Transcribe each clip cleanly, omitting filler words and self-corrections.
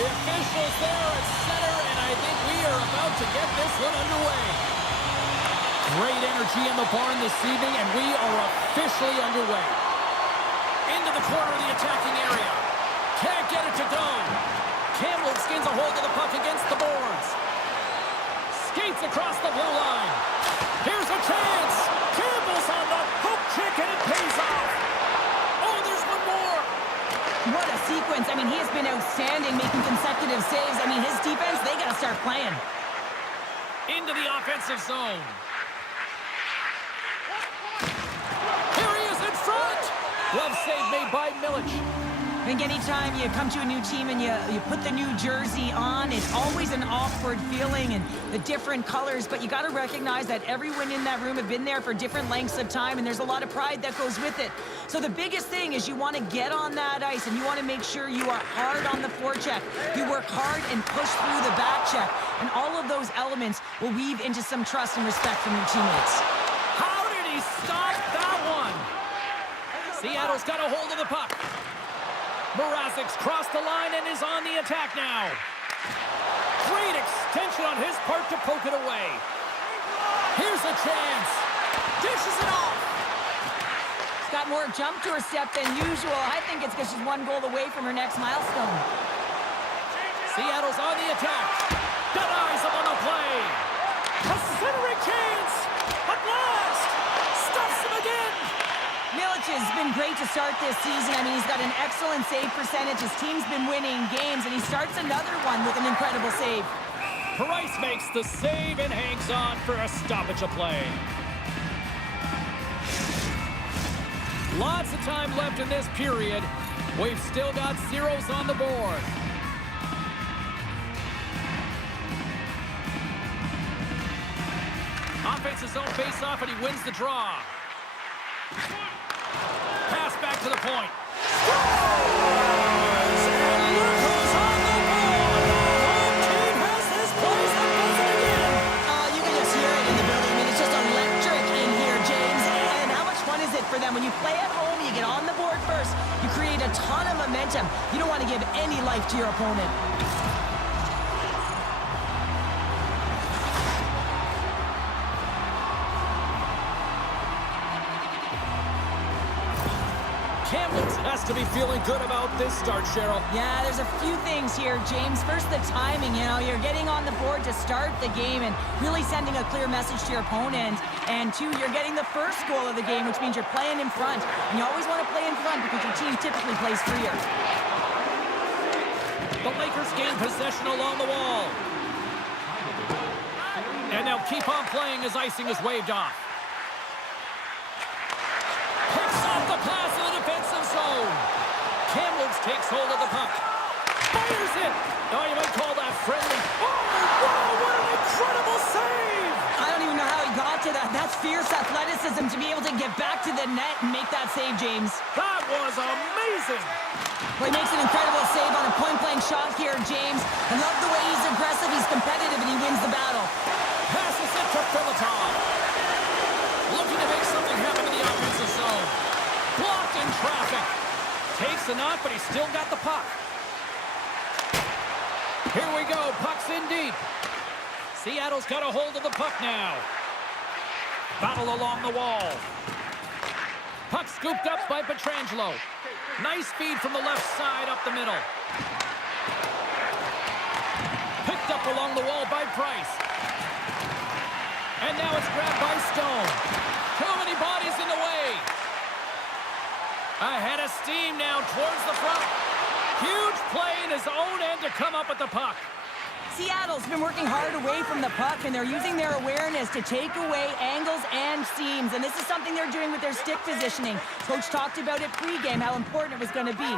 The officials there at center, and I think we are about to get this one underway. Great energy in the barn this evening, and we are officially underway. Into the corner of the attacking area. Can't get it to go. Campbell skins a hold of the puck against the boards. Skates across the blue line. Here's a chance. Campbell's on the hook kick, and it pays off. Oh, there's one more. What a sequence. I mean, he has been outstanding, making consecutive saves. I mean, his defense, they got to start playing. Into the offensive zone. Here he is in front. Glove save made by Milic. I think anytime you come to a new team and you put the new jersey on, it's always an awkward feeling and the different colors, but you got to recognize that everyone in that room have been there for different lengths of time, and there's a lot of pride that goes with it. So the biggest thing is you want to get on that ice, and you want to make sure you are hard on the forecheck. You work hard and push through the back check, and all of those elements will weave into some trust and respect from your teammates. How did he stop that one? Seattle's got a hold of the puck. Mrazek's crossed the line and is on the attack now. Great extension on his part to poke it away. Here's a chance. Dishes it off. She's got more jump to her step than usual. I think it's because she's one goal away from her next milestone. Seattle's on the attack. Denies him on the play. A centering chance. A blast. Stuffs him again. Milic has been great to start this season. I mean, he's got an excellent save percentage. His team's been winning games, and he starts another one with an incredible save. Price makes the save and hangs on for a stoppage of play. Lots of time left in this period. We've still got zeros on the board. Offensive zone face-off, and he wins the draw. Pass back to the point. Scores! And look who's on the board! The home team has this place up again! You can just hear it in the building. I mean, it's just electric in here, James. And how much fun is it for them? When you play at home, you get on the board first. You create a ton of momentum. You don't want to give any life to your opponent. Kamloops has to be feeling good about this start, Cheryl. Yeah, there's a few things here, James. First, the timing. You know, you're getting on the board to start the game and really sending a clear message to your opponent. And two, you're getting the first goal of the game, which means you're playing in front. And you always want to play in front because your team typically plays freer. The Lakers gain possession along the wall. And they'll keep on playing as icing is waved off. Picks off the pass in the defensive zone. Kamloops takes hold of the puck. Fires it. Oh, you might call that friendly. Oh, wow, what an incredible save. I don't even know how he got to that. That's fierce athleticism to be able to get back to the net and make that save, James. That was amazing. Well, he makes an incredible save on a point-blank shot here, James. I love the way he's aggressive, he's competitive, and he wins the battle. Passes it to Filatov. Looking to make something happen in the offensive zone. Blocked in traffic. Takes the knot, but he's still got the puck. Here we go. Puck's in deep. Seattle's got a hold of the puck now. Battle along the wall. Puck scooped up by Pietrangelo. Nice feed from the left side up the middle. Picked up along the wall by Price. And now it's grabbed by Stone. Too many bodies in the way. Ahead of steam now towards the front. Huge play in his own end to come up with the puck. Seattle's been working hard away from the puck, and they're using their awareness to take away angles and seams, and this is something they're doing with their stick positioning. Coach talked about it pregame, how important it was going to be.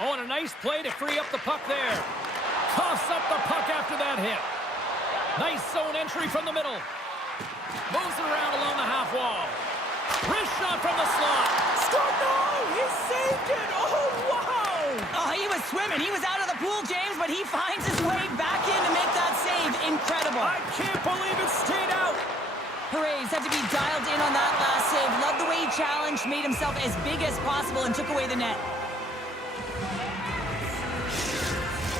Oh, and a nice play to free up the puck there. Coughs up the puck after that hit. Nice zone entry from the middle. Moves it around along the half wall. Wrist shot from the slot. Scott, no! He saved it! Oh, wow! Oh, he was swimming. He was out of the pool, James, but he finds his way back in to make that save. Incredible. I can't believe it stayed out. Paraves had to be dialed in on that last save. Loved the way he challenged, made himself as big as possible, and took away the net.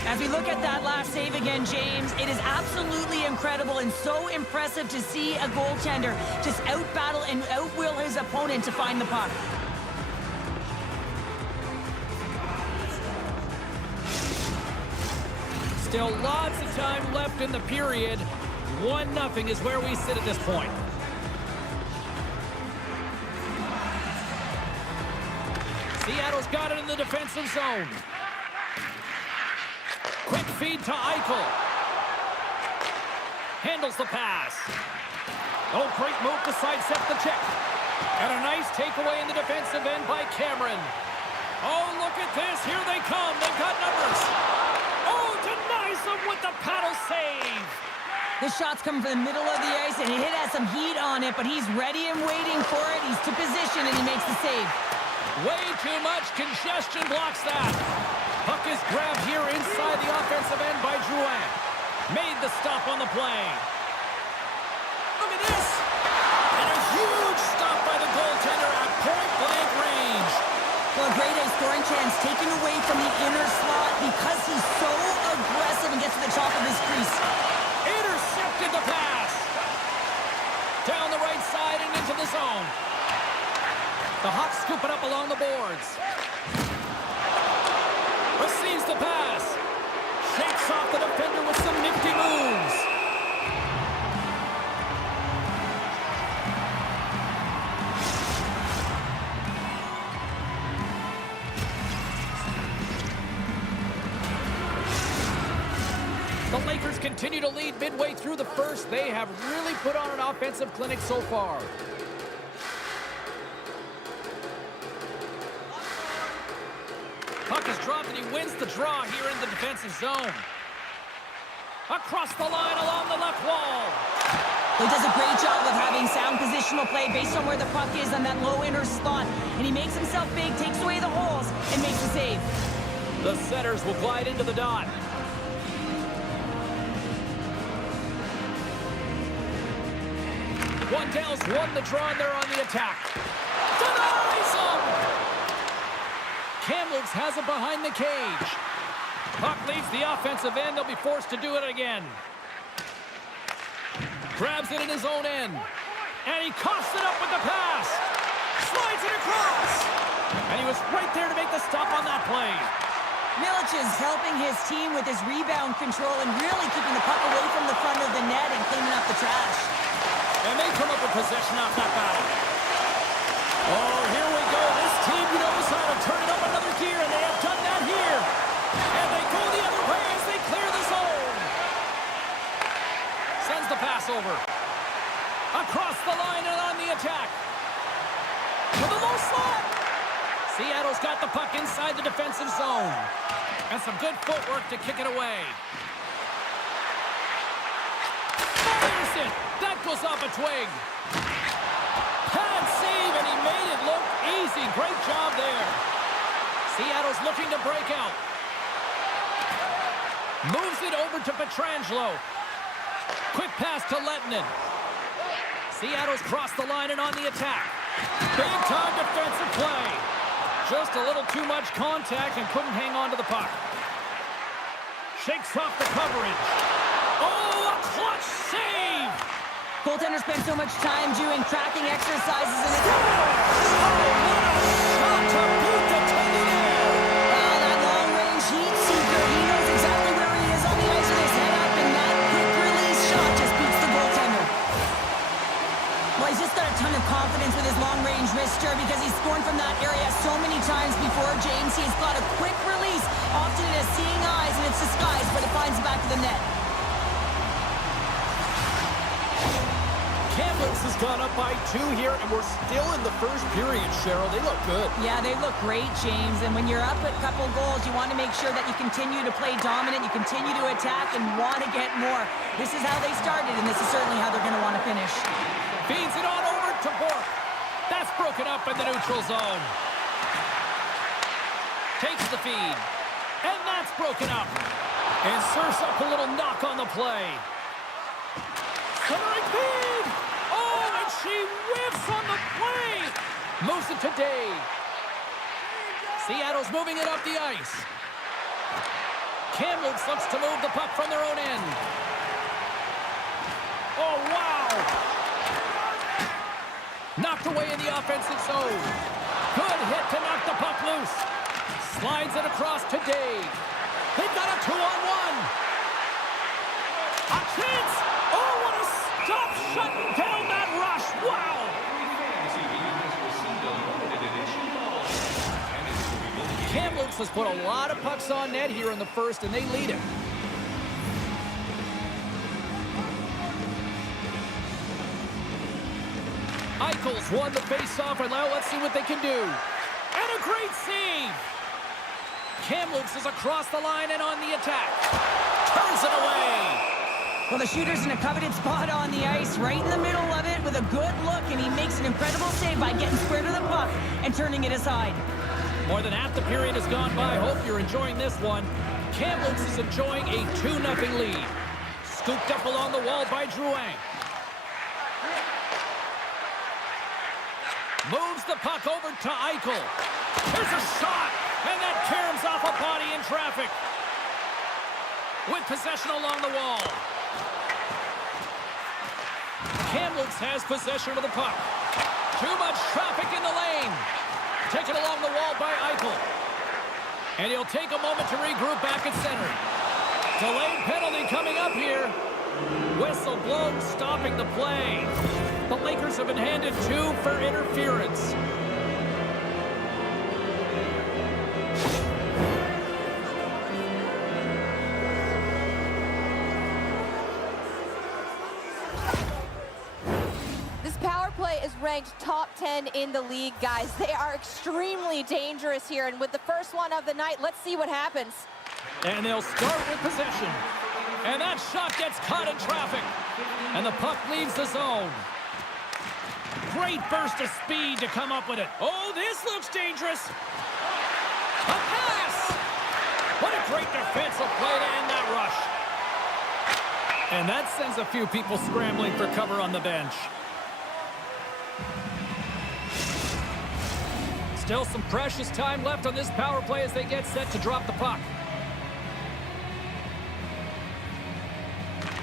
As we look at that last save again, James, it is absolutely incredible and so impressive to see a goaltender just out-battle and out-will his opponent to find the puck. Still lots of time left in the period. 1-0 is where we sit at this point. Seattle's got it in the defensive zone. Quick feed to Eichel. Handles the pass. Oh, great move to sidestep the check. And a nice takeaway in the defensive end by Cameron. Oh, look at this. Here they come. They've got numbers. Oh, denies them with the paddle save. The shot's coming from the middle of the ice, and it has some heat on it, but he's ready and waiting for it. He's to position, and he makes the save. Way too much congestion blocks that. Puck is grabbed here inside the offensive end by Drouin. Made the stop on the play. Look at this. And a huge stop by the goaltender at point-blank range. Well, a great A scoring chance taken away from the inner slot because he's so aggressive and gets to the top of his crease. Intercepted the pass. Down the right side and into the zone. The Hawks scoop it up along the boards. Receives the pass. Shakes off the defender with some nifty moves. The Lakers continue to lead midway through the first. They have really put on an offensive clinic so far. Puck is dropped and he wins the draw here in the defensive zone. Across the line along the left wall. He does a great job of having sound positional play based on where the puck is on that low inner slot. And he makes himself big, takes away the holes, and makes the save. The setters will glide into the dot. One Dell's won the draw and they're on the attack. Denies him! Kamloops has it behind the cage. Puck leaves the offensive end. They'll be forced to do it again. Grabs it in his own end. And he coughs it up with the pass. Slides it across. And he was right there to make the stop on that play. Milic is helping his team with his rebound control and really keeping the puck away from the front of the net and cleaning up the trash. And they come up with possession off that battle. Oh, here we go. This team knows how to turn it up another gear, and they have done that here. And they go the other way as they clear the zone. Sends the pass over. Across the line and on the attack. To the low slot. Seattle's got the puck inside the defensive zone. And some good footwork to kick it away. Fires it. That goes off a twig. Pad save, and he made it look easy. Great job there. Seattle's looking to break out. Moves it over to Pietrangelo. Quick pass to Lettinen. Seattle's crossed the line and on the attack. Big-time defensive play. Just a little too much contact and couldn't hang on to the puck. Shakes off the coverage. Oh, a clutch save! Goaltender spent so much time doing tracking exercises in the... Oh, what a shot to beat the tendon air! Wow, that long-range heat seeker. He knows exactly where he is on the ice with his head up, and that quick-release shot just beats the goaltender. Well, he's just got a ton of confidence with his long-range wrister because he's scored from that area so many times before, James. He's got a quick release Often it has seeing eyes and it's disguised, but it finds the back of the net. Kamloops has gone up by 2 here, and we're still in the first period, Cheryl. They look good. Yeah, they look great, James. And when you're up a couple goals, you want to make sure that you continue to play dominant, you continue to attack, and want to get more. This is how they started, and this is certainly how they're going to want to finish. Feeds it on over to Bork. That's broken up in the neutral zone. Takes the feed. And that's broken up. And serves up a little knock on the play. Centering feed. Oh, and she whiffs on the play. Moves it to Dave. Seattle's moving it up the ice. Kamloops looks to move the puck from their own end. Oh, wow. Knocked away in the offensive zone. Good hit to knock the puck loose. Slides it across to Dave. They've got a 2-on-1. A chance. Oh, what a stop shutting down that rush. Wow. Kamloops has put a lot of pucks on net here in the first, and they lead it. Eichel's won the face-off, and now let's see what they can do. And a great save. Kamloops is across the line and on the attack. Turns it away. Well, the shooter's in a coveted spot on the ice, right in the middle of it with a good look, and he makes an incredible save by getting square to the puck and turning it aside. More than half the period has gone by. Hope you're enjoying this one. Kamloops is enjoying a 2-0 lead. Scooped up along the wall by Drouin. Moves the puck over to Eichel. Here's a shot, and that caroms off a body in traffic. With possession along the wall. Kamloops has possession of the puck. Too much traffic in the lane. Taken along the wall by Eichel. And he'll take a moment to regroup back at center. Delayed penalty coming up here. Whistle blown, stopping the play. The Lakers have been handed 2 for interference. This power play is ranked top 10 in the league, guys. They are extremely dangerous here, and with the first one of the night, let's see what happens. And they'll start with possession. And that shot gets caught in traffic. And the puck leaves the zone. Great burst of speed to come up with it. Oh, this looks dangerous. A pass! What a great defensive play to end that rush. And that sends a few people scrambling for cover on the bench. Still some precious time left on this power play as they get set to drop the puck.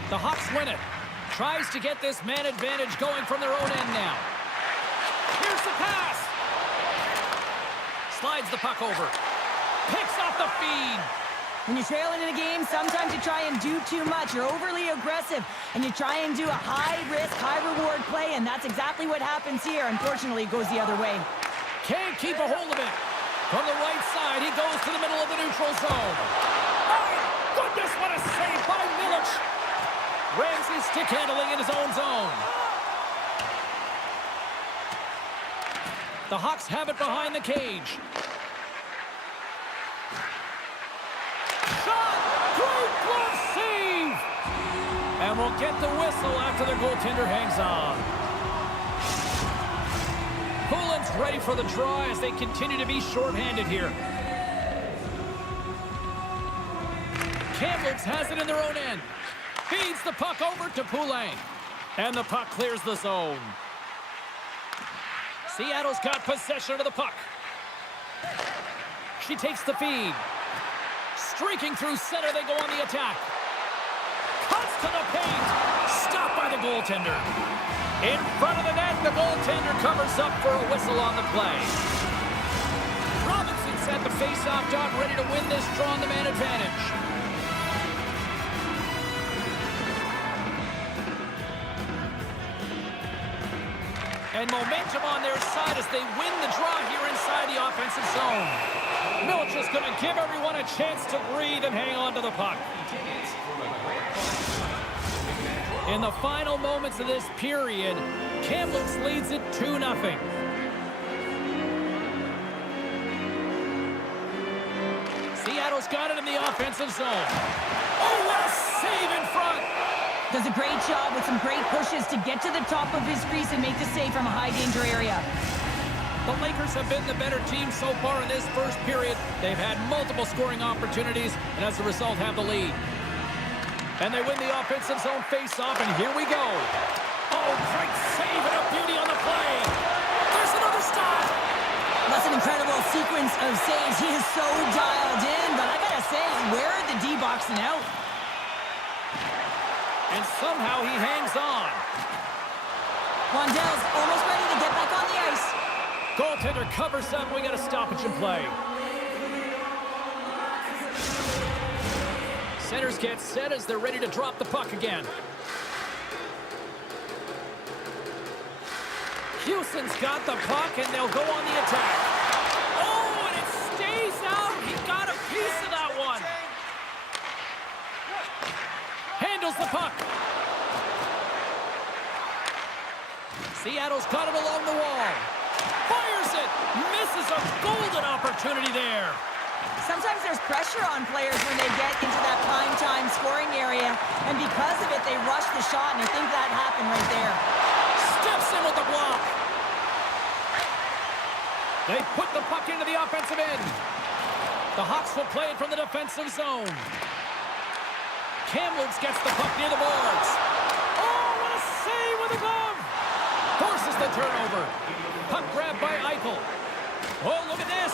The Hawks win it. Tries to get this man advantage going from their own end now. Here's the pass. Slides the puck over. Picks off the feed. When you're trailing in a game, sometimes you try and do too much. You're overly aggressive, and you try and do a high-risk, high-reward play, and that's exactly what happens here. Unfortunately, it goes the other way. Can't keep a hold of it. From the right side, he goes to the middle of the neutral zone. Oh, goodness, what a save by Milic. Ramsey stick handling in his own zone. The Hawks have it behind the cage. Shot! Great glove save! And we'll get the whistle after their goaltender hangs on. Poulin's ready for the draw as they continue to be shorthanded here. Kamloops has it in their own end. Feeds the puck over to Poulin. And the puck clears the zone. Seattle's got possession of the puck. She takes the feed. Streaking through center, they go on the attack. Cuts to the paint. Stopped by the goaltender. In front of the net, the goaltender covers up for a whistle on the play. Robinson's at the face-off dot, ready to win this draw on the man advantage. And momentum on their side as they win the draw here inside the offensive zone. Milic is going to give everyone a chance to breathe and hang on to the puck. In the final moments of this period, Kamloops leads it 2-0. Seattle's got it in the offensive zone. Oh, what a save in front! Does a great job with some great pushes to get to the top of his crease and make the save from a high-danger area. The Lakers have been the better team so far in this first period. They've had multiple scoring opportunities, and as a result have the lead. And they win the offensive zone face-off, and here we go. Oh, great save and a beauty on the play. There's another stop. That's an incredible sequence of saves. He is so dialed in, but I gotta say, where are the D boxing out? And somehow he hangs on. Wandell's almost ready to get back on the ice. Goaltender covers up. We got a stoppage in play. Centers get set as they're ready to drop the puck again. Houston's got the puck, and they'll go on the attack. Oh, and it stays out. He got a piece of that one. Handles the puck. Seattle's got it along the wall. Fires it. Misses a golden opportunity there. Sometimes there's pressure on players when they get into that prime-time scoring area, and because of it, they rush the shot, and I think that happened right there. Steps in with the block. They put the puck into the offensive end. The Hawks will play it from the defensive zone. Kamloops gets the puck near the boards. Oh, what a save with the glove. Forces the turnover. Puck grabbed by Eichel. Oh, look at this.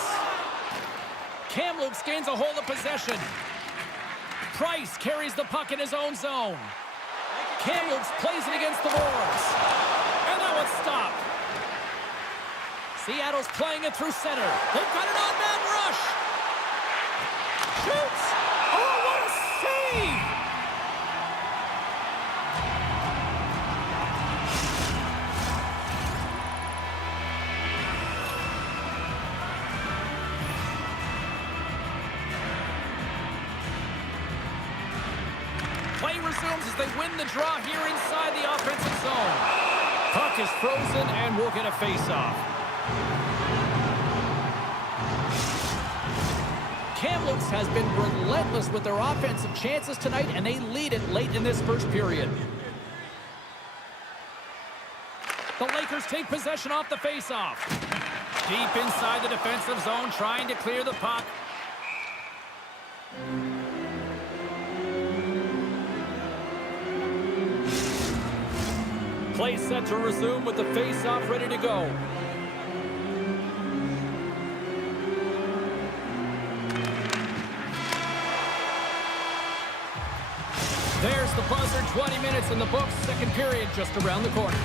Kamloops gains a hold of possession. Price carries the puck in his own zone. Kamloops plays it against the boards. And that one's stopped. Seattle's playing it through center. They've got an odd-man rush. Shoots. Oh, what a save. Play resumes as they win the draw here inside the offensive zone. Puck is frozen, and we'll get a face-off. Kamloops has been relentless with their offensive chances tonight, and they lead it late in this first period. The Lakers take possession off the face-off. Deep inside the defensive zone, trying to clear the puck. Play set to resume with the face-off ready to go. There's the buzzer, 20 minutes in the books, second period just around the corner.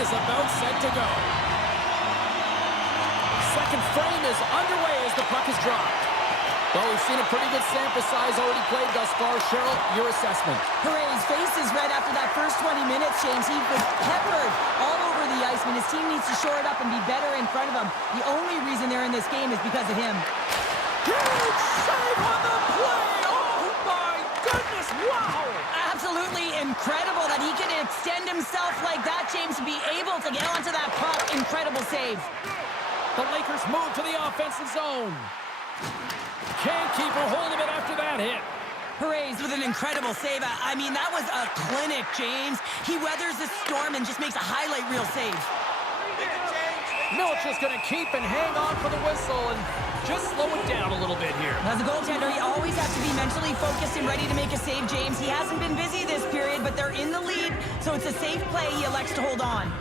is about set to go. Second frame is underway as the puck is dropped. Well, we've seen a pretty good sample size already played thus far. Cheryl, your assessment. Hooray, his face is red after that first 20 minutes, James. He was peppered all over the ice. When his team needs to shore it up and be better in front of him, the only reason they're in this game is because of him. Huge save on the play! Oh, my goodness, wow! Absolutely incredible that he can extend himself like that, James, to be able to get onto that puck. Incredible save. The Lakers move to the offensive zone. Can't keep a hold of it after that hit. Hoorays with an incredible save. I mean, that was a clinic, James. He weathers the storm and just makes a highlight reel save. Milch is going to keep and hang on for the whistle and just slow it down a little bit here. As a goaltender, he always has to be mentally focused and ready to make a save, James. He hasn't been busy this period, but they're in the lead, so it's a safe play. He elects to hold on.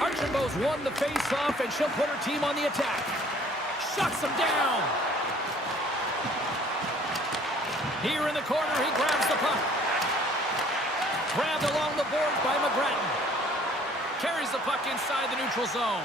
Archambault's won the face-off, and she'll put her team on the attack. Shuts him down. Here in the corner, he grabs the puck. Grabbed along the boards by McGrattan. Carries the puck inside the neutral zone.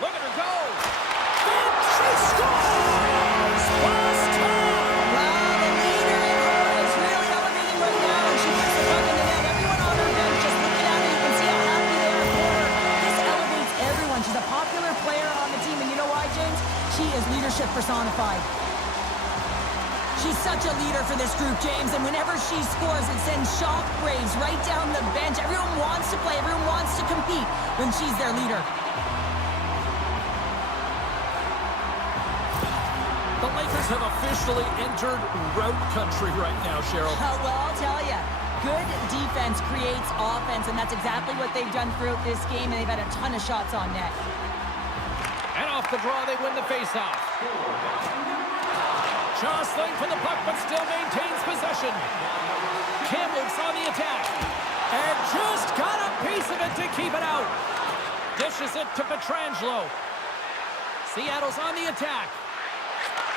Look at her go. And she scores! Boston! Wow, the leader in her is really elevating right now, and she puts the puck in the net. Everyone on her bench just looking at her. You can see how happy they are for her. This elevates everyone. She's a popular player on the team, and you know why, James? She is leadership personified. She's such a leader for this group, James, and whenever she scores, it sends shockwaves right down the bench. Everyone wants to play, everyone wants to compete when she's their leader. The Lakers have officially entered rout country right now, Cheryl. Well, I'll tell you, good defense creates offense, and that's exactly what they've done throughout this game, and they've had a ton of shots on net. And off the draw, they win the faceoff. Jostling for the puck, but still maintains possession. Campbell's on the attack. And just got a piece of it to keep it out. Dishes it to Pietrangelo. Seattle's on the attack.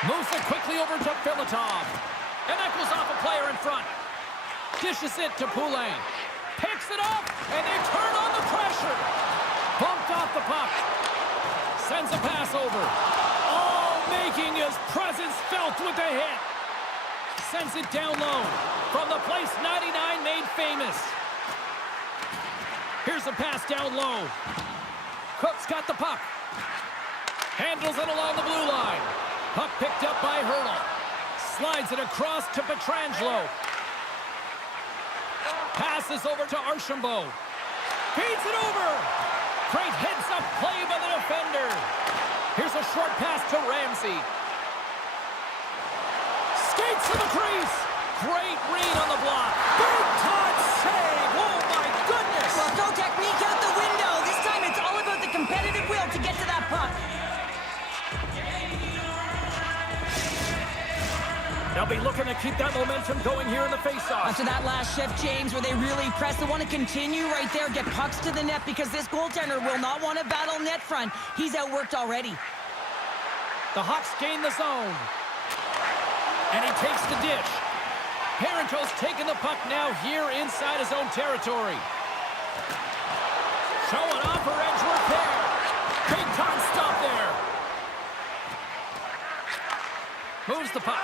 Moves it quickly over to Filatov. And that goes off a player in front. Dishes it to Poulin. Picks it up, and they turn on the pressure. Bumped off the puck. Sends a pass over. Making his presence felt with the hit. Sends it down low from the place 99 made famous. Here's a pass down low. Cook's got the puck. Handles it along the blue line. Puck picked up by Hurdle. Slides it across to Pietrangelo. Passes over to Archambault. Feeds it over. Great heads-up play by the defender. Here's a short pass to Ramsey. Skates to the crease. Great read on the block. Big time save. Oh, my goodness. Well, throw technique out the window. This time it's all about the competitive will to get to that puck. They'll be looking to keep that momentum going here in the faceoff. After that last shift, James, where they really press, they want to continue right there, get pucks to the net, because this goaltender will not want to battle net front. He's outworked already. The Hawks gain the zone. And he takes the dish. Parenteau's taking the puck now here inside his own territory. Showing off for Edgeworth there. Big time stop there. Moves the puck.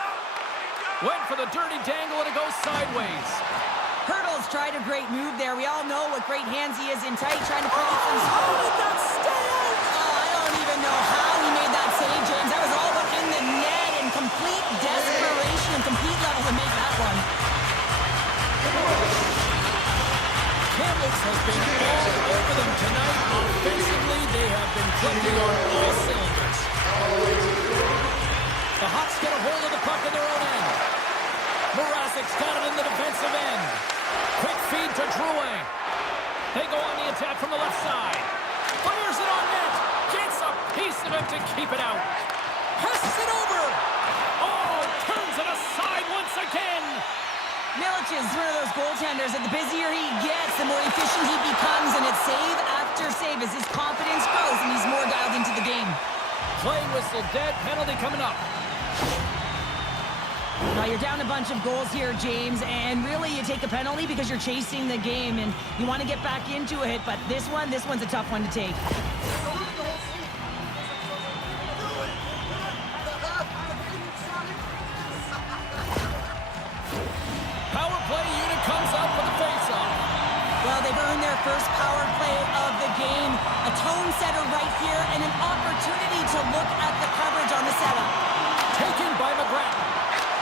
Went for the dirty dangle and it goes sideways. Hurdle's tried a great move there. We all know what great hands he is in tight, trying to create some... How did that stay out? Oh, I don't even know how he made that save, James. That was all but in the net and complete desperation and complete level to make that one. Kamloops has been all over them tonight. Offensively, they have been clicking on all cylinders. The Hawks get a hold of the puck in their own end. Mrazek's got it in the defensive end. Quick feed to Drouin. They go on the attack from the left side. Fires it on net. Gets a piece of it to keep it out. Passes it over. Oh, turns it aside once again. Milic is one of those goaltenders that the busier he gets, the more efficient he becomes, and it's save after save as his confidence grows and he's more dialed into the game. Play whistle dead. Penalty coming up. Now you're down a bunch of goals here, James, and really you take a penalty because you're chasing the game and you want to get back into it, but this one's a tough one to take. Power play unit comes out for the faceoff. Well, they've earned their first power play of the game. A tone setter right here and an opportunity to look at the coverage on the setup. Taken by McGrath.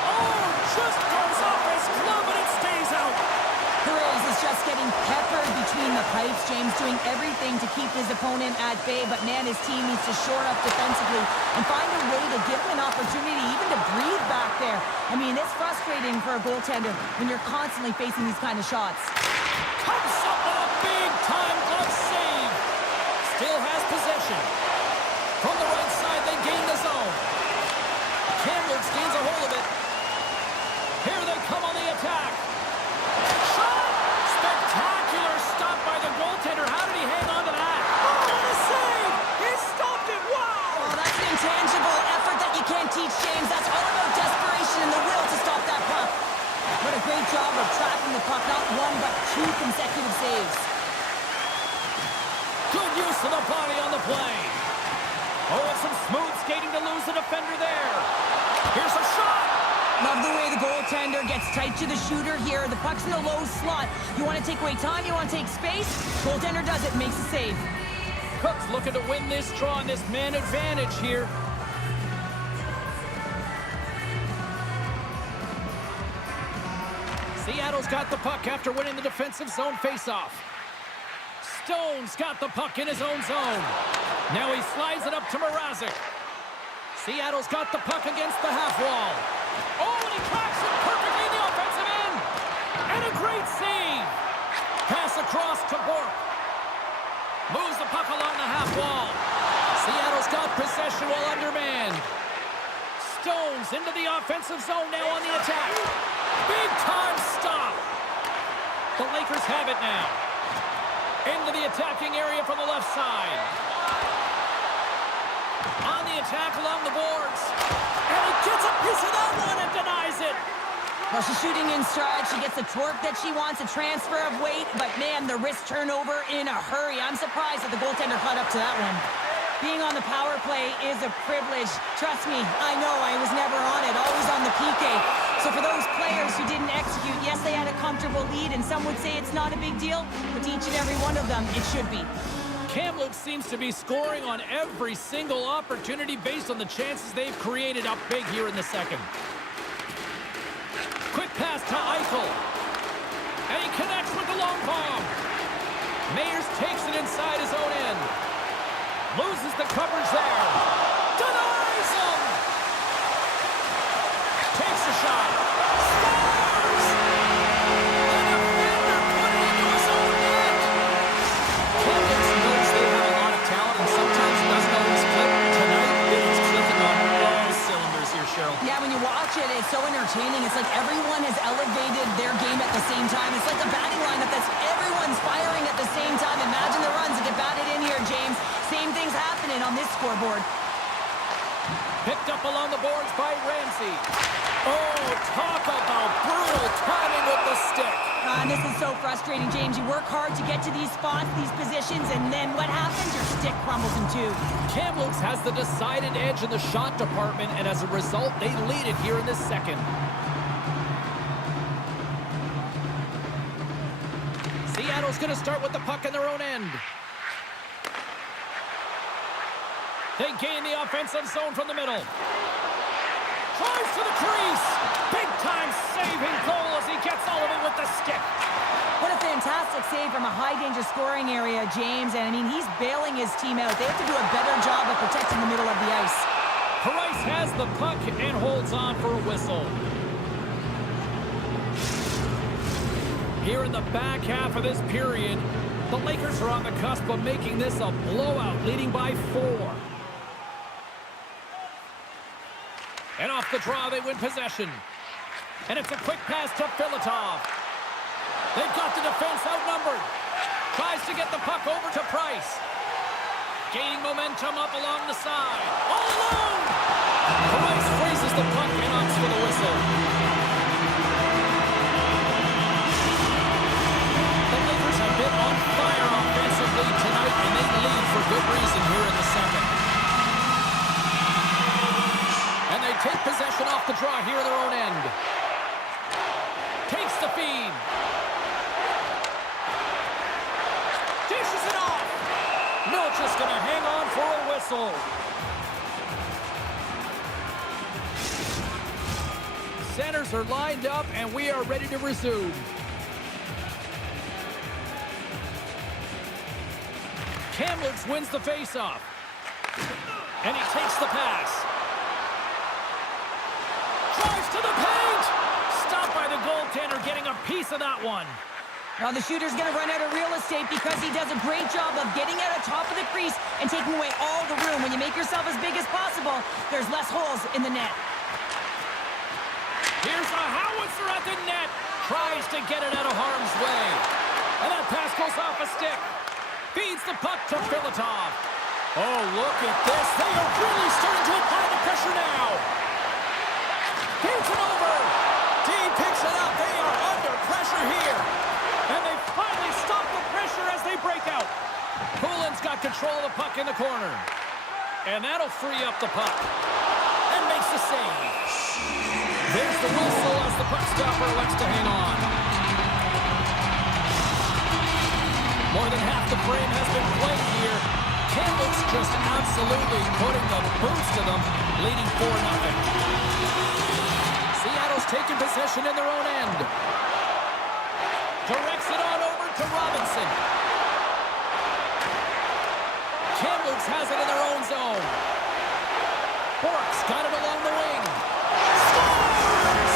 Oh, just goes off his glove and it stays out. Perez is just getting peppered between the pipes, James, doing everything to keep his opponent at bay, but man, his team needs to shore up defensively and find a way to give him an opportunity even to breathe back there. I mean, it's frustrating for a goaltender when you're constantly facing these kind of shots. Comes up with a big-time glove save. Still has possession. From the right side, they gain the zone. Kamloops gains a hold of it. Here they come on the attack. Shot! Spectacular stop by the goaltender. How did he hang on to that? Oh, what a save! He stopped it! Wow! Oh, that's an intangible effort that you can't teach, James. That's all about desperation and the will to stop that puck. What a great job of tracking the puck. Not one, but two consecutive saves. Good use of the body on the play. Oh, and some smooth skating to lose the defender there. Here's a shot. Love the way the goaltender gets tight to the shooter here. The puck's in the low slot. You want to take away time, you want to take space. Goaltender does it, makes a save. Cook's looking to win this draw on this man advantage here. Seattle's got the puck after winning the defensive zone faceoff. Stone's got the puck in his own zone. Now he slides it up to Mrazek. Seattle's got the puck against the half wall. Oh, and he cracks it perfectly in the offensive end. And a great save. Pass across to Bourque. Moves the puck along the half wall. Seattle's got possession while undermanned. Stones into the offensive zone now on the attack. Big time stop. The Lakers have it now. Into the attacking area from the left side. On the attack along the boards. And he gets a piece of that one and denies it. Well, she's shooting in stride. She gets the torque that she wants, a transfer of weight. But, man, the wrist turnover in a hurry. I'm surprised that the goaltender caught up to that one. Being on the power play is a privilege. Trust me, I know I was never on it, always on the PK. So for those players who didn't execute, yes, they had a comfortable lead, and some would say it's not a big deal, but to each and every one of them, it should be. Kamloops seems to be scoring on every single opportunity based on the chances they've created up big here in the second. Quick pass to Eichel. And he connects with the long palm. Mayers takes it inside his own end. Loses the coverage there. Denies him! Takes a shot. Scores! The defender put it into his own net. Kamloops knows they have a lot of talent and sometimes it doesn't always click. Tonight, it's clicking on all cylinders here, Cheryl. Yeah, when you watch it, it's so entertaining. It's like everyone has elevated their game at the same time. It's like a batting lineup that's everyone's firing at the same time. Imagine the runs that get batted in here, James. Same thing's happening on this scoreboard. Picked up along the boards by Ramsey. Oh, talk about brutal timing with the stick. And this is so frustrating, James. You work hard to get to these spots, these positions, and then what happens? Your stick crumbles in two. Kamloops has the decided edge in the shot department, and as a result, they lead it here in the second. Seattle's going to start with the puck in their own end. They gain the offensive zone from the middle. Drives to the crease. Big-time saving goal as he gets all of it with the stick. What a fantastic save from a high-danger scoring area, James. And, I mean, he's bailing his team out. They have to do a better job of protecting the middle of the ice. Price has the puck and holds on for a whistle. Here in the back half of this period, the Lakers are on the cusp of making this a blowout, leading by 4. And off the draw, they win possession. And it's a quick pass to Filatov. They've got the defense outnumbered. Tries to get the puck over to Price. Gaining momentum up along the side. All alone! Price freezes the puck and opts for the whistle. The Lakers have been on fire offensively tonight, and they lead for good reason here in the second. And they take possession off the draw here in their own end. Takes the feed. Dishes it off. Milch is going to hang on for a whistle. Centers are lined up, and we are ready to resume. Kamloops wins the faceoff. And he takes the pass. Drives to the paint! Stopped by the goaltender, getting a piece of that one. Now the shooter's going to run out of real estate because he does a great job of getting out of top of the crease and taking away all the room. When you make yourself as big as possible, there's less holes in the net. Here's a howitzer at the net. Tries to get it out of harm's way. And that pass goes off a stick. Feeds the puck to Filatov. Oh, look at this. They are really starting to apply the pressure now. Feeds it over. D picks it up. They are under pressure here. And they finally stop the pressure as they break out. Poulin's got control of the puck in the corner. And that'll free up the puck. And makes the save. There's the whistle as the puck stopper elects to hang on. More than half the frame has been played here. Kamloops just absolutely putting the boots to them, leading 4-0. Seattle's taking possession in their own end. Directs it on over to Robinson. Kamloops has it in their own zone. Bork's got it along the wing. Scores!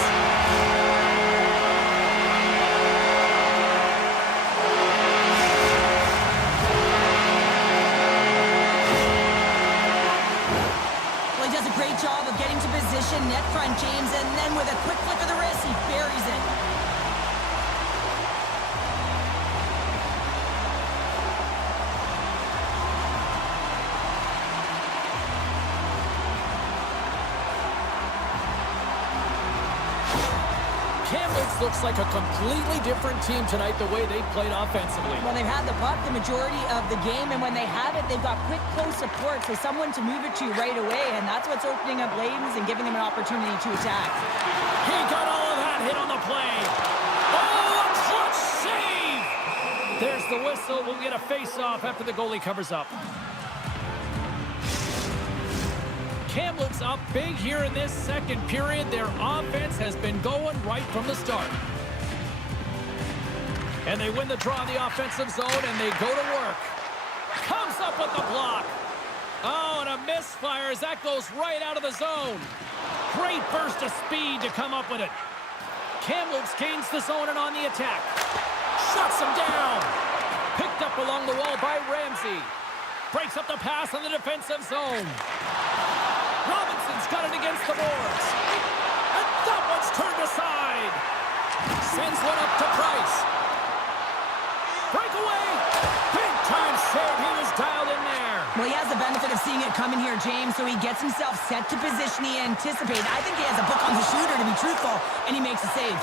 Well, he does a great job of getting to position, net front, James, and then with a quick flick of the wrist, he buries it. Kamloops looks like a completely different team tonight the way they played offensively. Well, they've had the puck the majority of the game, and when they have it, they've got quick, close support, so someone to move it to right away, and that's what's opening up lanes and giving them an opportunity to attack. He got all One hit on the play. Oh, a clutch save! There's the whistle. We'll get a face-off after the goalie covers up. Kamloops up big here in this second period. Their offense has been going right from the start. And they win the draw in the offensive zone, and they go to work. Comes up with the block. Oh, and a misfire as that goes right out of the zone. Great burst of speed to come up with it. Kamloops gains the zone and on the attack. Shuts him down. Picked up along the wall by Ramsey. Breaks up the pass on the defensive zone. Robinson's got it against the boards. And that one's turned aside. Sends one up to Price. Breakaway. Big time save. He was dialed in there. Well, he has the benefit of seeing it coming here, James, so he gets himself set to position he anticipated. I think he has a book on the shooter, to be truthful, and he makes a save.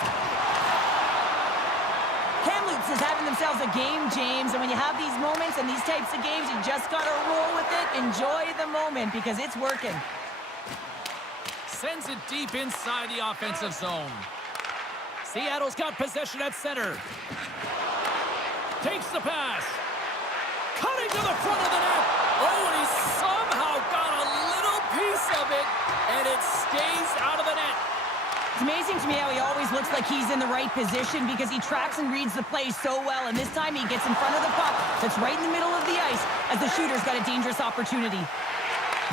Kamloops is having themselves a game, James, and when you have these moments and these types of games, you just got to roll with it, enjoy the moment, because it's working. Sends it deep inside the offensive zone. Seattle's got possession at center. Takes the pass. Cutting to the front of the net. Oh, and he somehow got a little piece of it, and it stays out of the net. It's amazing to me how he always looks like he's in the right position because he tracks and reads the play so well, and this time he gets in front of the puck that's right in the middle of the ice as the shooter's got a dangerous opportunity.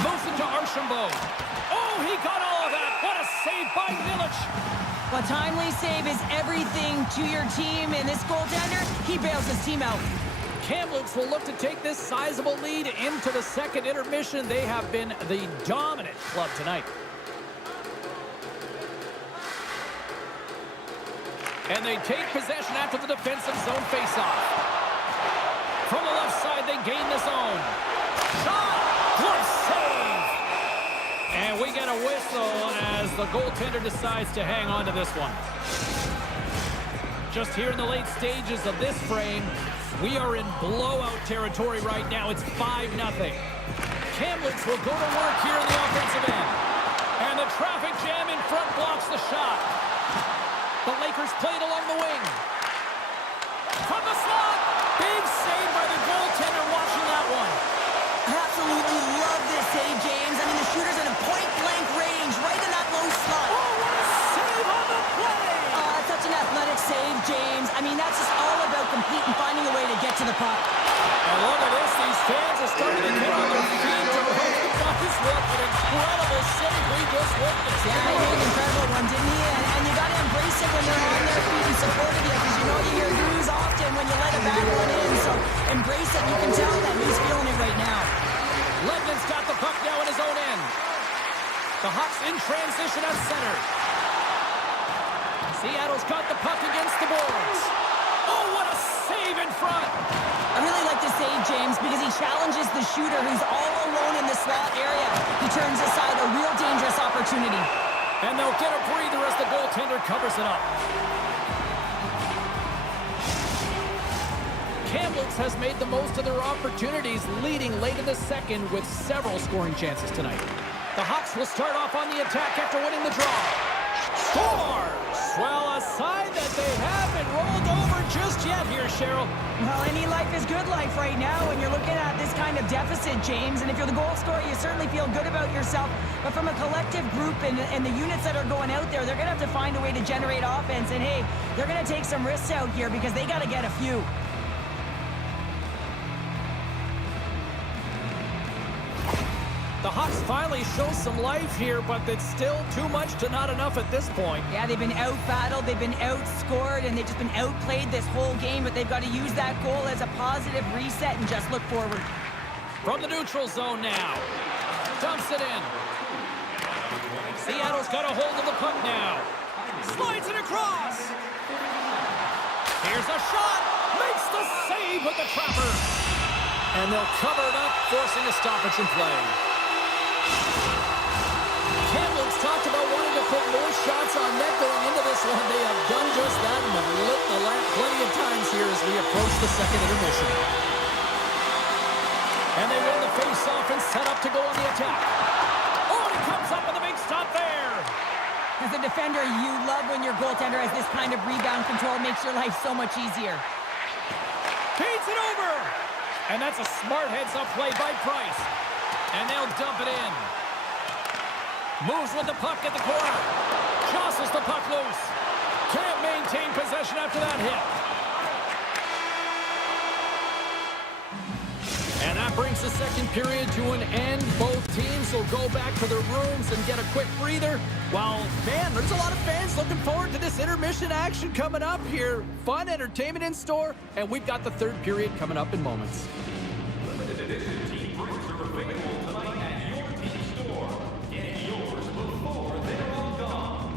Moves it to Archambault. Oh, he got all of that. What a save by Nilich. A timely save is everything to your team, and this goaltender, he bails his team out. Kamloops will look to take this sizable lead into the second intermission. They have been the dominant club tonight. And they take possession after the defensive zone faceoff. From the left side, they gain the zone. Shot! Good save! And we get a whistle as the goaltender decides to hang on to this one. Just here in the late stages of this frame, we are in blowout territory right now. It's 5-0. Kamloops will go to work here in the offensive end. And the traffic jam in front blocks the shot. The Lakers played along the wing. From the slot. Big save by the goaltender watching that one. I absolutely love this save, James. I mean, the shooter's in a point-blank range right in that low slot. Oh, what a save on the play. Such an athletic save, James. I mean, that's just all about complete and finding a way to get to the puck. And look at this. These fans are starting to get on their feet to recognize what an incredible save we just witnessed. Yeah, he made an incredible one, didn't he? And you got to embrace it when they're on their feet and supportive you, because you know you hear news often when you let a bad one in. So embrace it. You can tell that he's feeling it right now. Ledman's got the puck now in his own end. The Hawks in transition at center. Seattle's got the puck against the boards. Oh, what a save in front. I really like this save, James, because he challenges the shooter who's all alone in the slot area. He turns aside a real dangerous opportunity. And they'll get a breather as the goaltender covers it up. Kamloops has made the most of their opportunities, leading late in the second with several scoring chances tonight. The Hawks will start off on the attack after winning the draw. Scores! Well, a sign that they haven't rolled over just yet here, Cheryl. Well, any life is good life right now when you're looking at this kind of deficit, James. And if you're the goal scorer, you certainly feel good about yourself. But from a collective group and the units that are going out there, they're going to have to find a way to generate offense. And, hey, they're going to take some risks out here because they got to get a few. The Hawks finally show some life here, but it's still too much to not enough at this point. Yeah, they've been out-battled, they've been outscored, and they've just been outplayed this whole game, but they've got to use that goal as a positive reset and just look forward. From the neutral zone now. Dumps it in. Seattle's got a hold of the puck now. Slides it across. Here's a shot. Makes the save with the trapper. And they'll cover it up, forcing a stoppage in play. Kamloops talked about wanting to put more shots on net going into this one. They have done just that and have lit the lamp plenty of times here as we approach the second intermission. And they win the face-off and set up to go on the attack. Oh, and he comes up with a big stop there. As a defender, you love when your goaltender has this kind of rebound control. It makes your life so much easier. Feeds it over! And that's a smart heads-up play by Price. And they'll dump it in. Moves with the puck at the corner. Jostles the puck loose. Can't maintain possession after that hit. And that brings the second period to an end. Both teams will go back to their rooms and get a quick breather. Well, man, there's a lot of fans looking forward to this intermission action coming up here. Fun entertainment in store, and we've got the third period coming up in moments. Limited edition team drinks are available tonight at your team store. Get yours before they're all gone.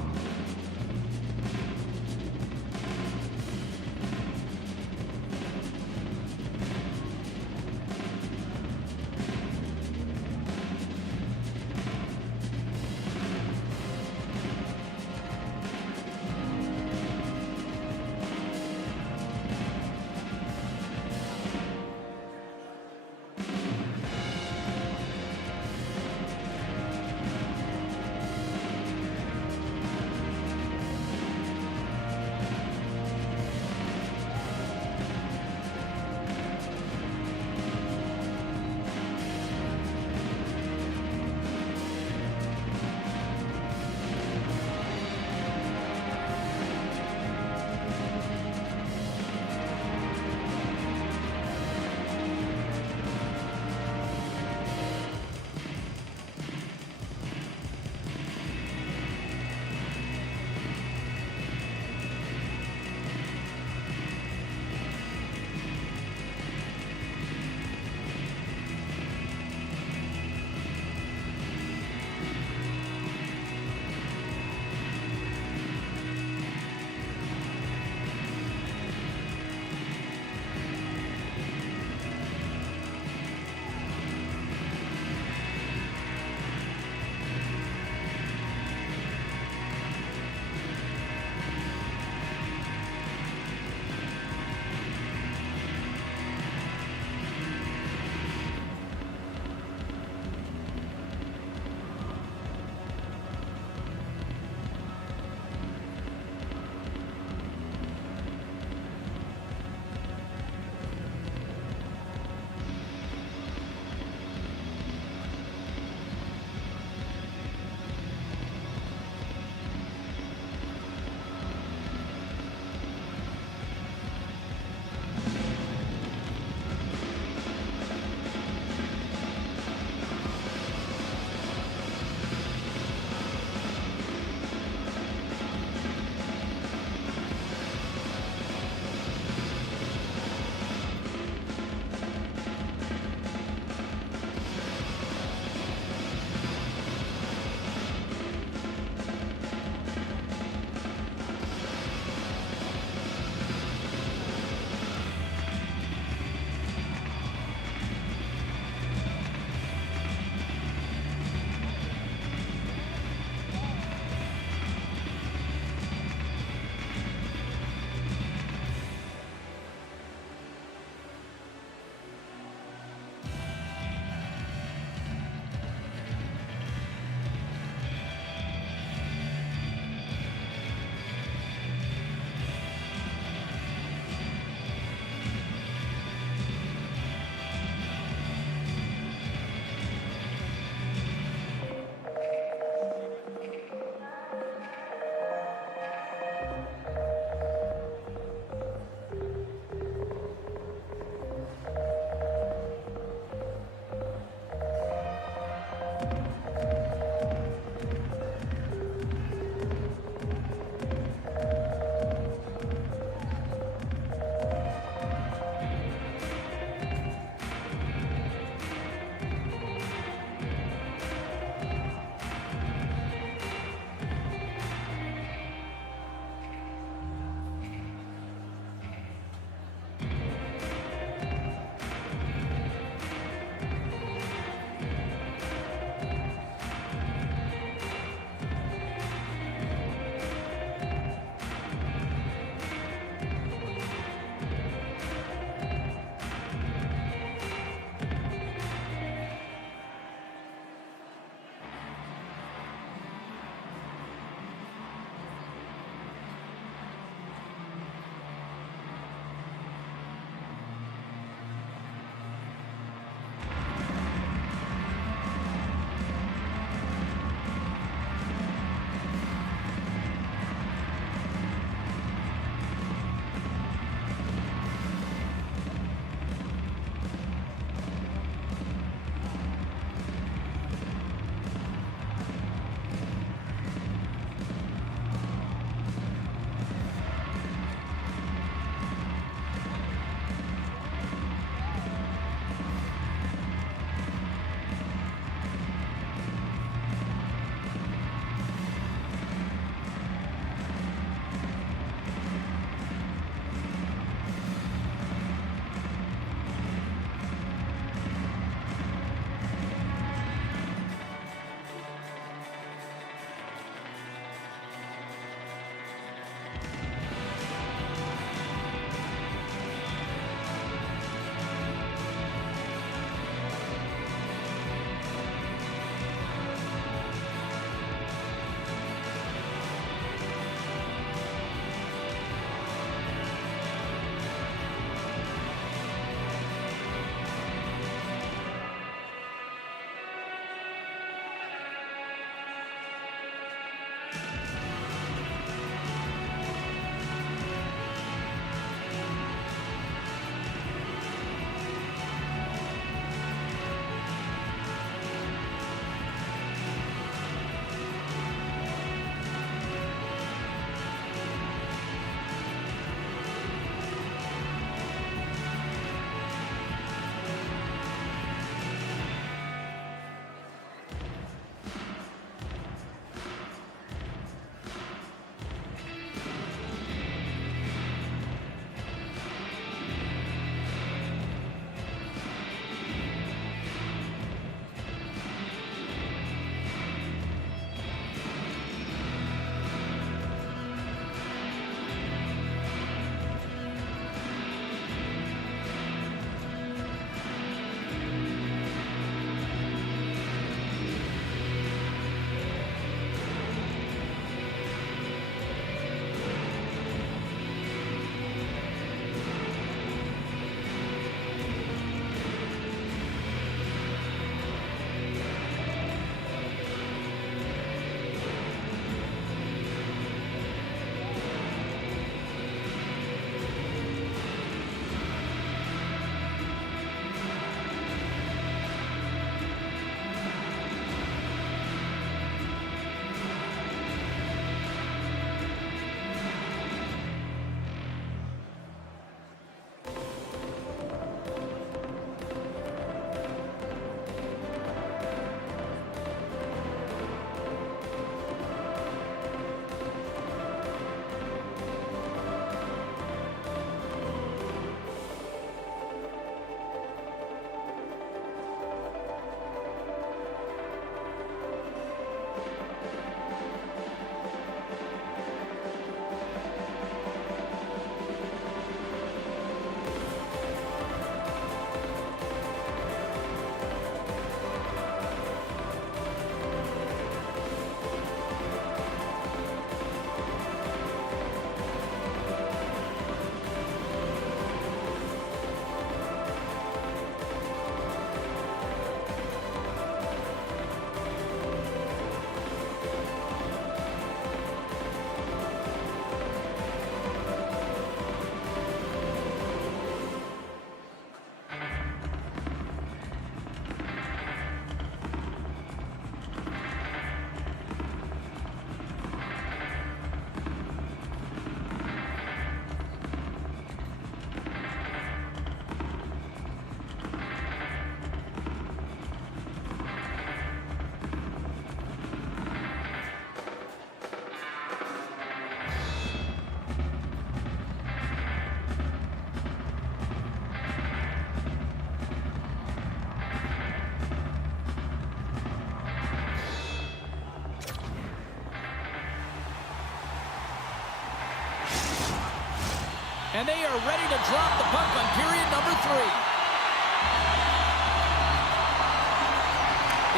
And they are ready to drop the puck on period number 3.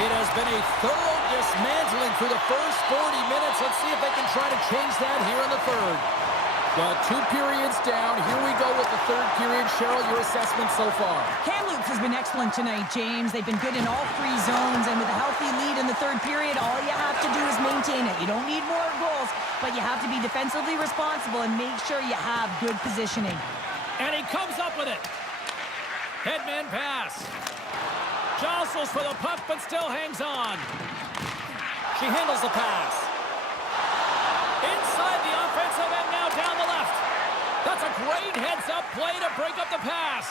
It has been a thorough dismantling through the first 40 minutes. Let's see if they can try to change that here in the third. Well, 2 periods down. Here we go with the third period. Cheryl, your assessment so far? Kamloops has been excellent tonight, James. They've been good in all 3 zones, and with a healthy lead in the third period, all you have to do is maintain it. You don't need more goals, but you have to be defensively responsible and make sure you have good positioning. And he comes up with it. Headman pass. Jostles for the puck, but still hangs on. She handles the pass. Inside the offensive end now down the left. That's a great heads-up play to break up the pass.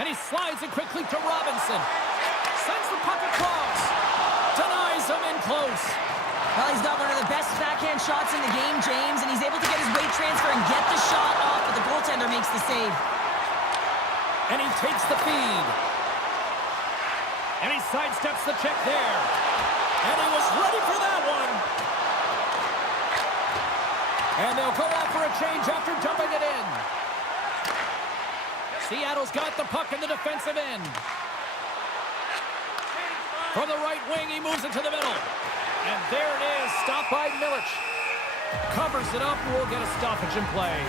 And he slides it quickly to Robinson. Sends the puck across. Denies him in close. Well, he's got one of the best backhand shots in the game, James, and he's able to get his weight transfer and get the shot off, but the goaltender makes the save. And he takes the feed. And he sidesteps the check there. And he was ready for that one. And they'll go out for a change after dumping it in. Seattle's got the puck in the defensive end. From the right wing, he moves it to the middle. And there it is, stopped by Milic. Covers it up, and we'll get a stoppage in play.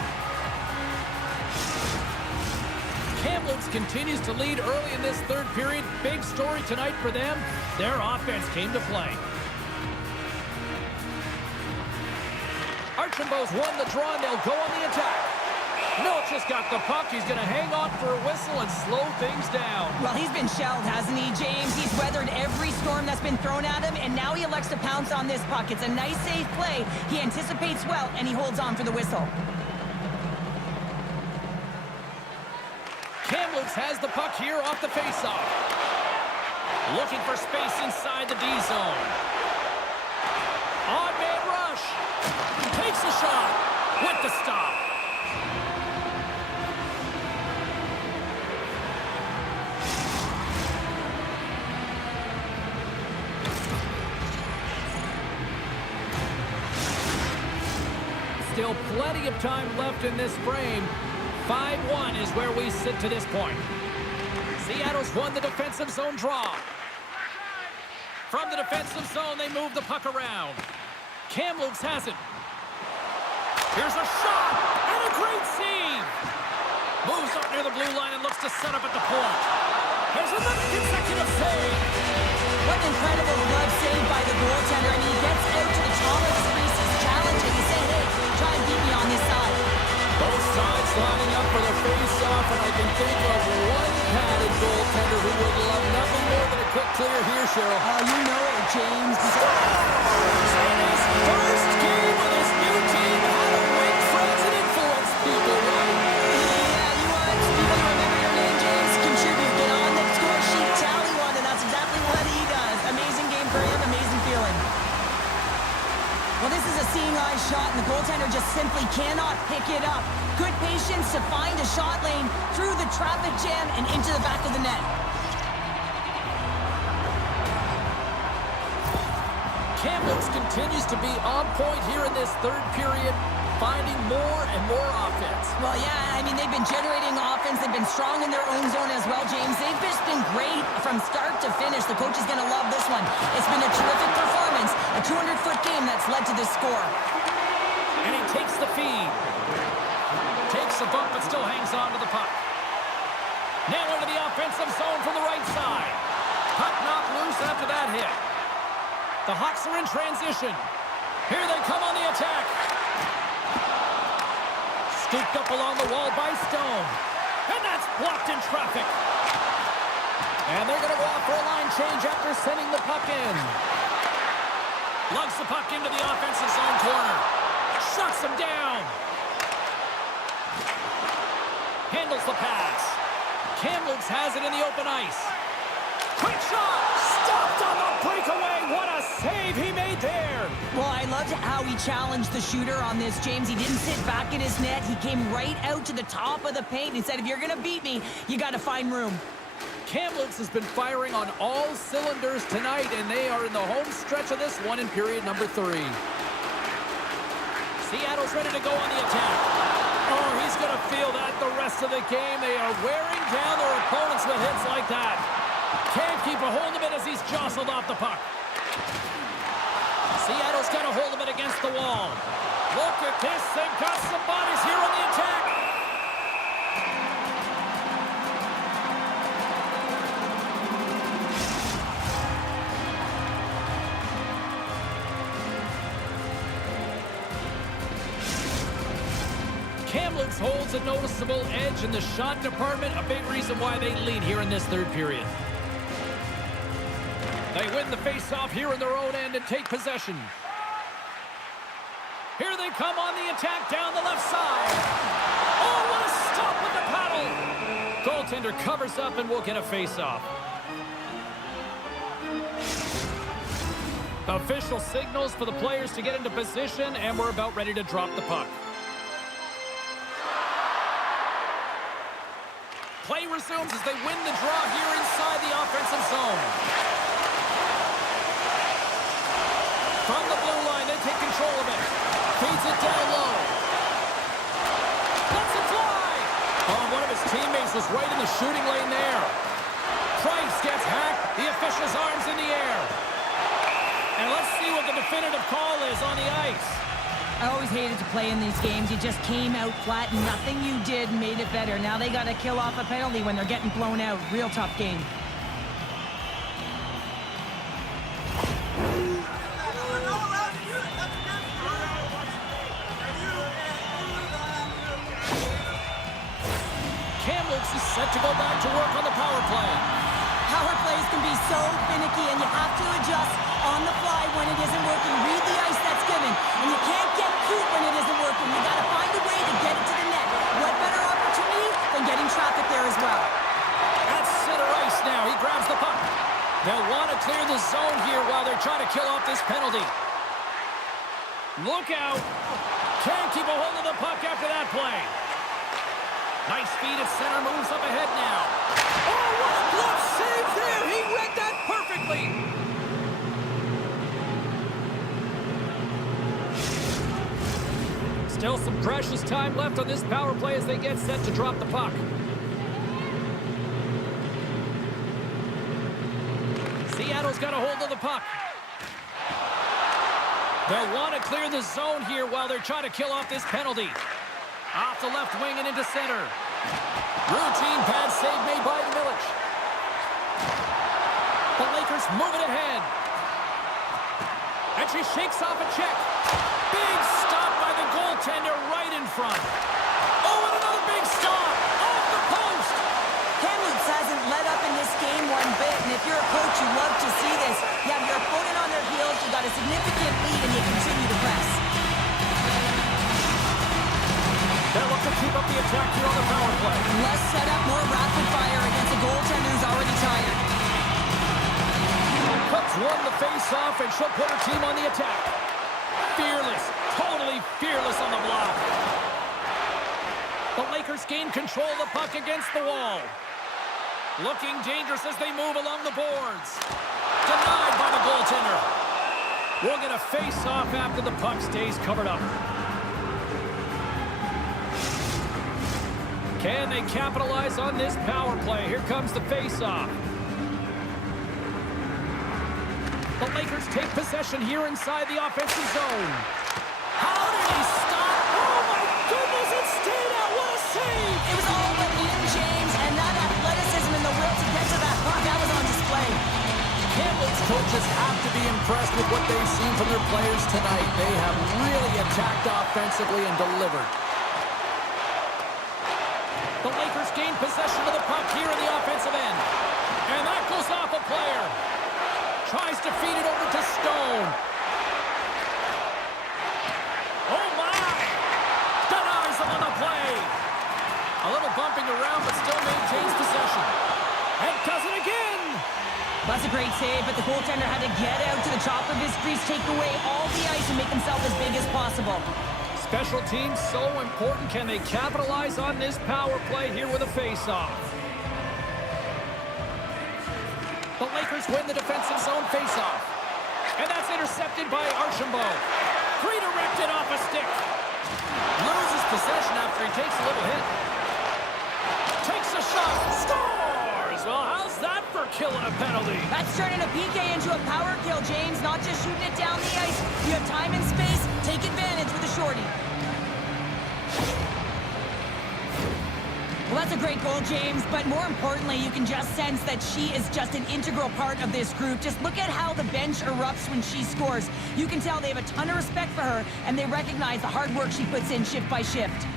Kamloops continues to lead early in this third period. Big story tonight for them. Their offense came to play. Archambault's won the draw, and they'll go on the attack. Milic just got the puck. He's going to hang on for a whistle and slow things down. Well, he's been shelled, hasn't he, James? He's weathered every storm that's been thrown at him, and now he elects to pounce on this puck. It's a nice, safe play. He anticipates well, and he holds on for the whistle. Kamloops has the puck here off the faceoff. Looking for space inside the D zone. Odd man rush. Takes a shot with the stop. Still plenty of time left in this frame. 5-1 is where we sit to this point. Seattle's won the defensive zone draw. From the defensive zone, they move the puck around. Kamloops has it. Here's a shot, and a great save. Moves up near the blue line and looks to set up at the point. Here's another consecutive save. What an incredible glove save by the goaltender. I mean, he gets out to the top of his crease. He's challenging. He's saying, hey, try and beat me on this side. Both sides lining up for the face-off, and I can think of one padded goaltender who would love nothing more than a quick clear here, Cheryl. Oh, you know it, James. In his first game with his new team, how to win friends and influence people, right? Yeah, you want people to remember your name, James. Contribute. Get on the score sheet, tally one, and that's exactly what he does. Amazing game for him, amazing feeling. Well, this is a seeing eye shot, and the goaltender just simply cannot pick it up. Good patience to find a shot lane through the traffic jam and into the back of the net. Kamloops continues to be on point here in this third period, finding more and more offense. Well, yeah, I mean, they've been generating offense. They've been strong in their own zone as well, James. They've just been great from start to finish. The coach is going to love this one. It's been a terrific performance, a 200-foot game that's led to this score. And he takes the feed. Takes a bump, but still hangs on to the puck. Now into the offensive zone from the right side. Puck knocked loose after that hit. The Hawks are in transition. Here they come on the attack. Scooped up along the wall by Stone. And that's blocked in traffic. And they're going to go off for a line change after sending the puck in. Lugs the puck into the offensive zone corner. Shuts him down. Handles the pass. Kamloops has it in the open ice. Quick shot! Stopped on the breakaway! What a save he made there! Well, I loved how he challenged the shooter on this, James. He didn't sit back in his net. He came right out to the top of the paint and said, if you're going to beat me, you got to find room. Kamloops has been firing on all cylinders tonight, and they are in the home stretch of this one in period number 3. Seattle's ready to go on the attack. Oh, he's going to feel that the rest of the game. They are wearing down their opponents with hits like that. Can't keep a hold of it as he's jostled off the puck. Seattle's got a hold of it against the wall. Look at this. They've got some bodies here on the attack. Kamloops holds a noticeable edge in the shot department, a big reason why they lead here in this third period. They win the face-off here in their own end and take possession. Here they come on the attack down the left side. Oh, what a stop with the paddle! Goaltender covers up and will get a face-off. Official signals for the players to get into position, and we're about ready to drop the puck. Play resumes as they win the draw here inside the offensive zone. From the blue line, they take control of it. Feeds it down low. Lets it fly! Oh, one of his teammates was right in the shooting lane there. Price gets hacked. The official's arms in the air. And let's see what the definitive call is on the ice. I always hated to play in these games. You just came out flat. Nothing you did made it better. Now they got to kill off a penalty when they're getting blown out. Real tough game. Kamloops is set to go back to work on the power play. Power plays can be so finicky, and you have to adjust on the fly when it isn't working. Read the ice that's given, and you can't get cute when it isn't working. You got to find a way to get it to the net. What better opportunity than getting traffic there as well? At center ice now, he grabs the puck. They'll want to clear the zone here while they're trying to kill off this penalty. Look out. Can't keep a hold of the puck after that play. Nice feed at center, moves up ahead now. Oh, what a glove save there! He read that perfectly! Still some precious time left on this power play as they get set to drop the puck. Seattle's got a hold of the puck. They'll want to clear the zone here while they're trying to kill off this penalty. Off the left wing and into center. Routine pad save made by Milic. The Lakers move it ahead. And she shakes off a check. Big stop by the goaltender right in front. Oh, and another big stop. Off the post. Kamloops hasn't let up in this game one bit, and if you're a coach, you love to see this. You have your opponent on their heels, you got a significant lead, and you continue to press. They'll look to keep up the attack here on the power play. Less setup, more rapid fire against a goaltender who's already tired. Cooks won the face-off, and she'll put her team on the attack. Fearless, totally fearless on the block. The Lakers gain control of the puck against the wall. Looking dangerous as they move along the boards. Denied by the goaltender. We'll get a face-off after the puck stays covered up. Can they capitalize on this power play? Here comes the face-off. The Lakers take possession here inside the offensive zone. How did he stop? Oh, my goodness, it stayed out. What a save! It was all but in, James, and that athleticism and the will to get to that puck, that was on display. Kamloops coaches have to be impressed with what they've seen from their players tonight. They have really attacked offensively and delivered. The Lakers gain possession of the puck here in the offensive end. And that goes off a player. Tries to feed it over to Stone. Oh, my! Denies him on the play. A little bumping around, but still maintains possession. And does it again. That's a great save, but the goaltender had to get out to the top of his crease, take away all the ice, and make himself as big as possible. Special teams so important. Can they capitalize on this power play here with a face-off? The Lakers win the defensive zone face-off. And that's intercepted by Archambault. Redirected off a stick. Loses possession after he takes a little hit. Takes a shot. Scores! Well, how's that for killing a penalty? That's turning a PK into a power kill, James. Not just shooting it down the ice. You have time and space. Take advantage with a shorty. Well, that's a great goal, James, but more importantly, you can just sense that she is just an integral part of this group. Just look at how the bench erupts when she scores. You can tell they have a ton of respect for her, and they recognize the hard work she puts in shift by shift.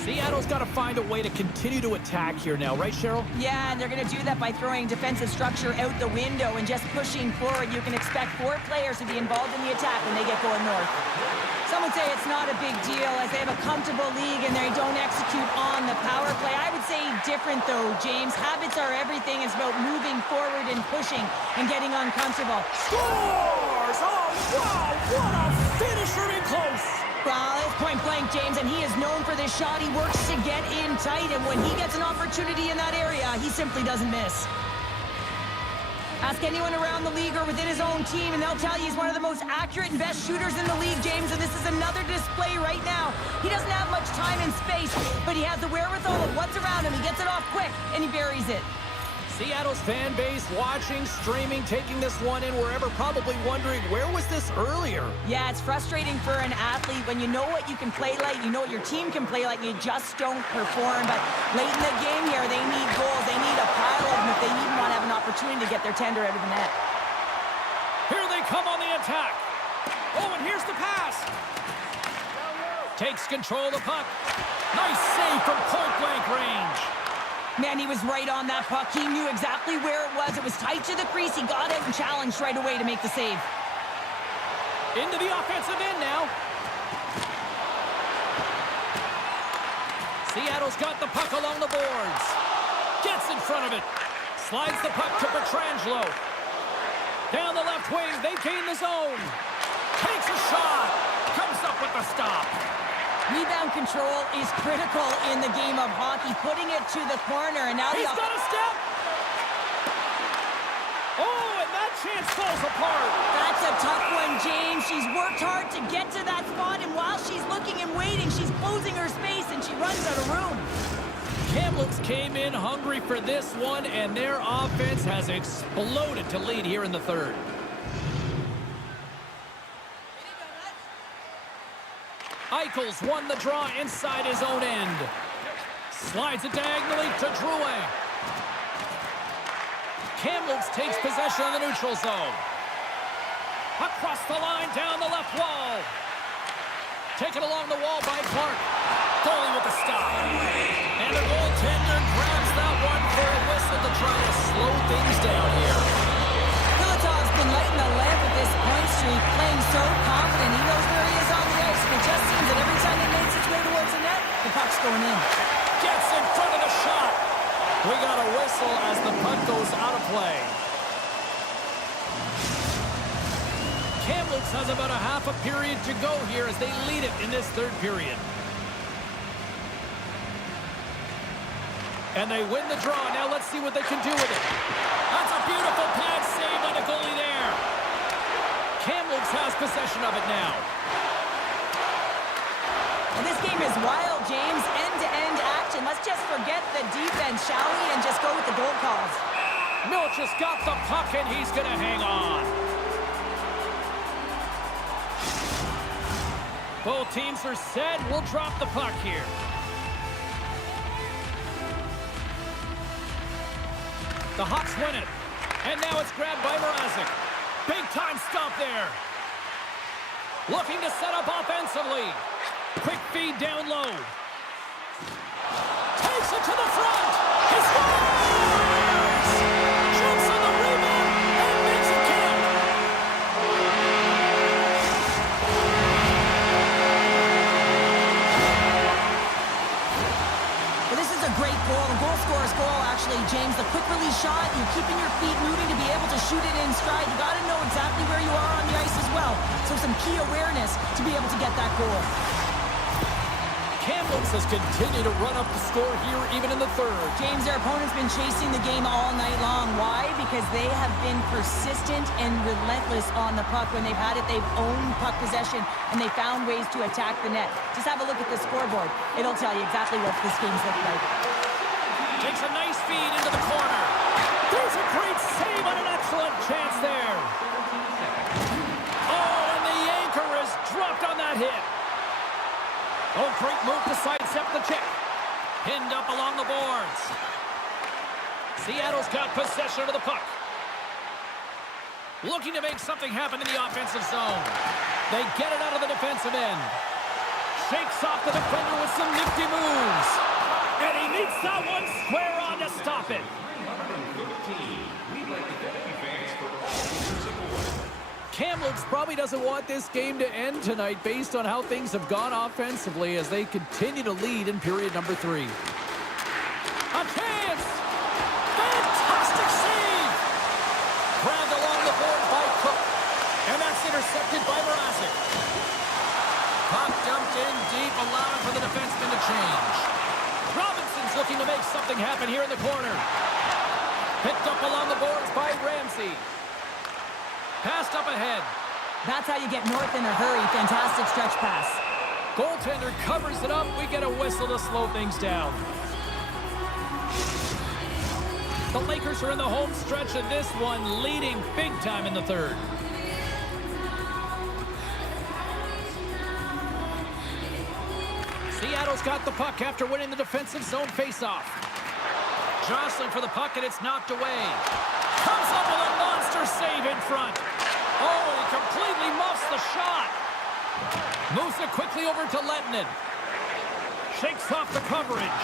Seattle's got to find a way to continue to attack here now, right, Cheryl? Yeah, and they're going to do that by throwing defensive structure out the window and just pushing forward. You can expect 4 players to be involved in the attack when they get going north. Some would say it's not a big deal as they have a comfortable league and they don't execute on the power play. I would say different, though, James. Habits are everything. It's about moving forward and pushing and getting uncomfortable. Scores! Oh, wow! What a finisher in close! Well, it's point blank, James, and he is known for this shot. He works to get in tight, and when he gets an opportunity in that area, he simply doesn't miss. Ask anyone around the league or within his own team, and they'll tell you he's one of the most accurate and best shooters in the league, James, and this is another display right now. He doesn't have much time and space, but he has the wherewithal of what's around him. He gets it off quick, and he buries it. Seattle's fan base watching, streaming, taking this one in wherever, probably wondering, where was this earlier? Yeah, it's frustrating for an athlete when you know what you can play like, you know what your team can play like, you just don't perform. But late in the game here, they need goals. They need a pile of them if they even want to have an opportunity to get their tender out of the net. Here they come on the attack. Oh, and here's the pass. Takes control of the puck. Nice save from point-blank range. Man, he was right on that puck. He knew exactly where it was. It was tight to the crease. He got out and challenged right away to make the save. Into the offensive end now. Seattle's got the puck along the boards. Gets in front of it. Slides the puck to Pietrangelo. Down the left wing, they gain the zone. Takes a shot. Comes up with the stop. Rebound control is critical in the game of hockey. Putting it to the corner, and now he's got a step. Oh, and that chance falls apart. That's a tough one, James. She's worked hard to get to that spot, and while she's looking and waiting, she's closing her space, and she runs out of room. Kamloops came in hungry for this one, and their offense has exploded to lead here in the third. Eichels won the draw inside his own end. Slides it diagonally to Drouin. Kamloops takes possession of the neutral zone. Across the line, down the left wall. Taken along the wall by Clark. Foley with the stop. And the goaltender grabs that one for a whistle to try to slow things down here. Filatov's been lighting the lamp with this point streak, playing so confident. He knows where he is on the ice, and it just seems that every time he makes its way towards the net, the puck's going in. Gets in front of the shot. We got a whistle as the puck goes out of play. Kamloops has about a half a period to go here as they lead it in this third period. And they win the draw. Now let's see what they can do with it. That's a beautiful pad save by the goalie there. Kamloops has possession of it now. And this game is wild, James. End-to-end action. Let's just forget the defense, shall we, and just go with the goal calls. Milch has got the puck, and he's going to hang on. Both teams are set. We'll drop the puck here. The Hawks win it. And now it's grabbed by Mrazek. Big time stop there. Looking to set up offensively. Quick feed down low. Takes it to the front. He scores! Jumps on the rebound and makes it count. Well, this is a great goal. The goal scorer's goal, actually, James. The quick release shot, you're keeping your feet moving to be able to shoot it in stride. You got to know exactly where you are on the ice as well. So some key awareness to be able to get that goal. Campbell Kamloops has continued to run up the score here even in the third. James, their opponent's been chasing the game all night long. Why? Because they have been persistent and relentless on the puck. When they've had it, they've owned puck possession, and they found ways to attack the net. Just have a look at the scoreboard. It'll tell you exactly what this game's looked like. Takes a nice feed into the corner. There's a great save on an excellent chance there. Oh, and the anchor is dropped on that hit. Oh, great move to sidestep the check. Pinned up along the boards. Seattle's got possession of the puck. Looking to make something happen in the offensive zone. They get it out of the defensive end. Shakes off the defender with some nifty moves. And he meets that one square on to stop it. Kamloops probably doesn't want this game to end tonight based on how things have gone offensively as they continue to lead in period number 3. A chance! Fantastic save! Grabbed along the board by Cook. And that's intercepted by Mrazek. Puck dumped in deep, allowing for the defenseman to change. Robinson's looking to make something happen here in the corner. Picked up along the boards by Ramsey. Passed up ahead. That's how you get north in a hurry. Fantastic stretch pass. Goaltender covers it up. We get a whistle to slow things down. The Lakers are in the home stretch of this one, leading big time in the third. Seattle's got the puck after winning the defensive zone faceoff. Jostling for the puck, and it's knocked away. Comes up with a monster save in front. Oh, he completely muffs the shot. Moves it quickly over to Lettinen. Shakes off the coverage.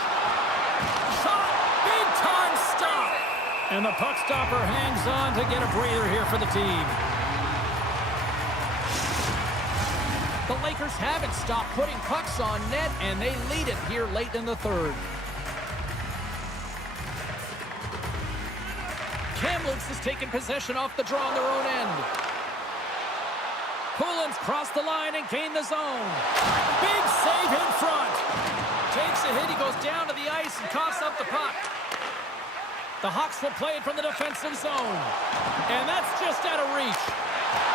Shot! Big time stop! And the puck stopper hangs on to get a breather here for the team. The Lakers haven't stopped putting pucks on net, and they lead it here late in the third. Kamloops has taken possession off the draw on their own end. Poulin's crossed the line and gained the zone. Big save in front. Takes a hit, he goes down to the ice and coughs up the puck. The Hawks will play it from the defensive zone. And that's just out of reach.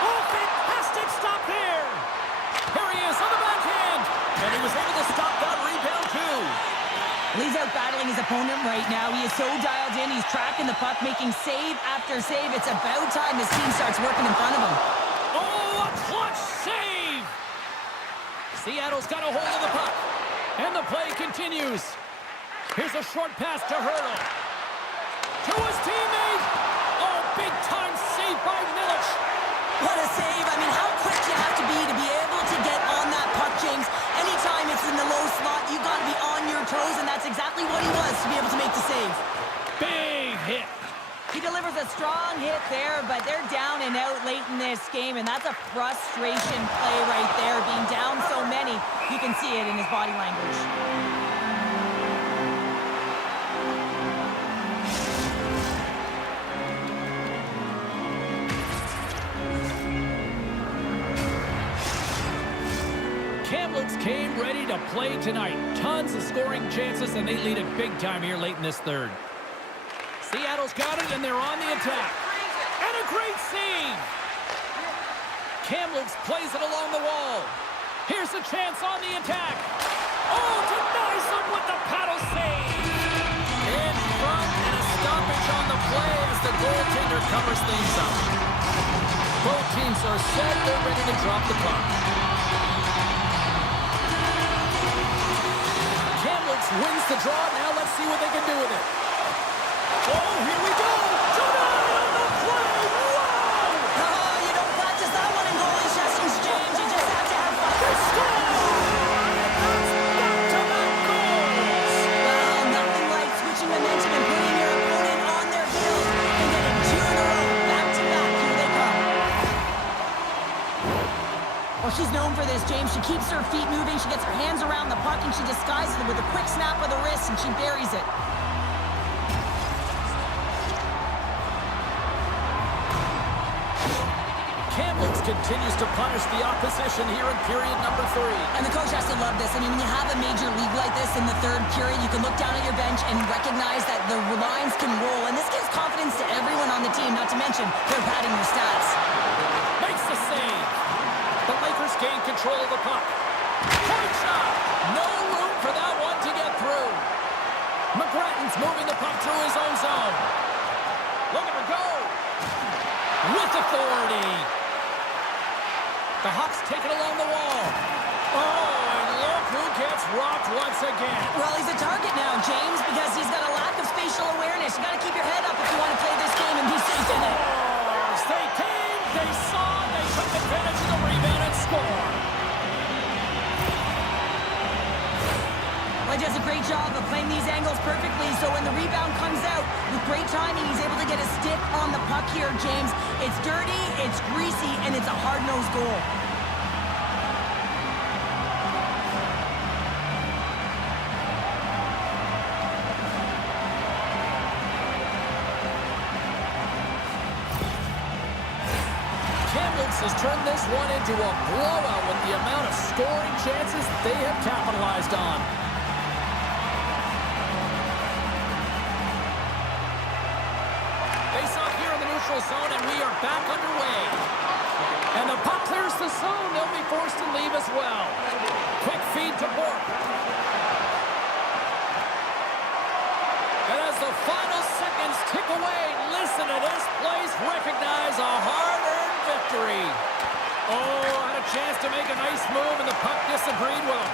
Oh, fantastic stop there. Here he is on the backhand. And he was able to stop that rebound too. He's out battling his opponent right now. He is so dialed in. He's tracking the puck, making save after save. It's about time his team starts working in front of him. Oh, a clutch save! Seattle's got a hold of the puck. And the play continues. Here's a short pass to Hurdle. To his teammate. Oh, big-time save by Milic. What a save. I mean, how quick you have to be able to get on that puck, James. Anytime it's in the low slot, you've got to be on your toes, and that's exactly what he was to be able to make the save. Big hit. He delivers a strong hit there, but they're down and out late in this game, and that's a frustration play right there. Being down so many, you can see it in his body language. Kamloops came ready to play tonight. Tons of scoring chances, and they lead it big time here late in this third. Seattle's got it, and they're on the attack. And a great save! Kamloops plays it along the wall. Here's a chance on the attack. Oh, denies him with the paddle save! In front, and a stoppage on the play as the goaltender covers things up. Both teams are set. They're ready to drop the puck. Kamloops wins the draw. Now let's see what they can do with it. Oh, here we go! Denied on the play! Wow! Oh, you don't practice that one in goalie sessions, James. You just have to have fun. They score! That's back-to-back goals! Well, nothing like switching momentum and putting your opponent on their heels and getting two in a row. Back-to-back. Here they come. Well, she's known for this, James. She keeps her feet moving. She gets her hands around the puck, and she disguises it with a quick snap of the wrist, and she buries it. Kamloops continues to punish the opposition here in period number 3. And the coach has to love this. I mean, when you have a major league like this in the third period, you can look down at your bench and recognize that the lines can roll. And this gives confidence to everyone on the team, not to mention they're padding their stats. Makes the save. The Lakers gain control of the puck. Point shot. No room for that one to get through. McGrattan's moving the puck through his own zone. Look at her go. With authority. The Hawks take it along the wall. Oh, and look who gets rocked once again. Well, he's a target now, James, because he's got a lack of spatial awareness. You got to keep your head up if you want to play this game and be safe in it. They came, they saw, they took advantage of the rebound and score. Well, he does a great job of playing these angles perfectly, so when the rebound comes out, with great timing, he's able to get a stick on the puck here, James. It's dirty, it's greasy, and it's a hard-nosed goal. Kamloops has turned this one into a blowout with the amount of scoring chances they have capitalized on. Face-off here in the neutral zone, and we are back underway. And the puck clears the zone. They'll be forced to leave as well. Quick feed to Bork. And as the final seconds tick away, listen to this place recognize a hard-earned victory. Oh, had a chance to make a nice move, and the puck disagreed with him.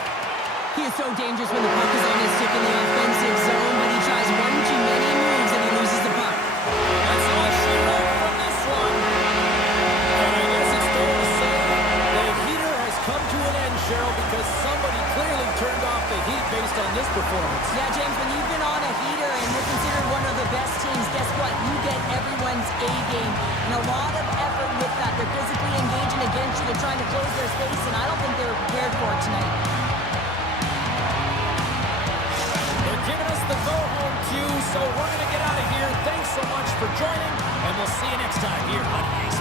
He is so dangerous when the puck is on his stick in the offensive zone, but he tries one too many moves and he loses the puck. That's all she wrote from this one. And I guess it's fair to say the heater has come to an end, Cheryl, because somebody clearly turned off the heat based on this performance. Yeah, James, when you've been on a heater and you're considered one of the best teams, guess what? You get everyone's A game. And a lot of effort with that. They're physically engaging against you. They're trying to close their space, and I don't think they were prepared for it tonight. They're giving us the go-home cue, so we're going to get out of here. Thanks so much for joining, and we'll see you next time here on EA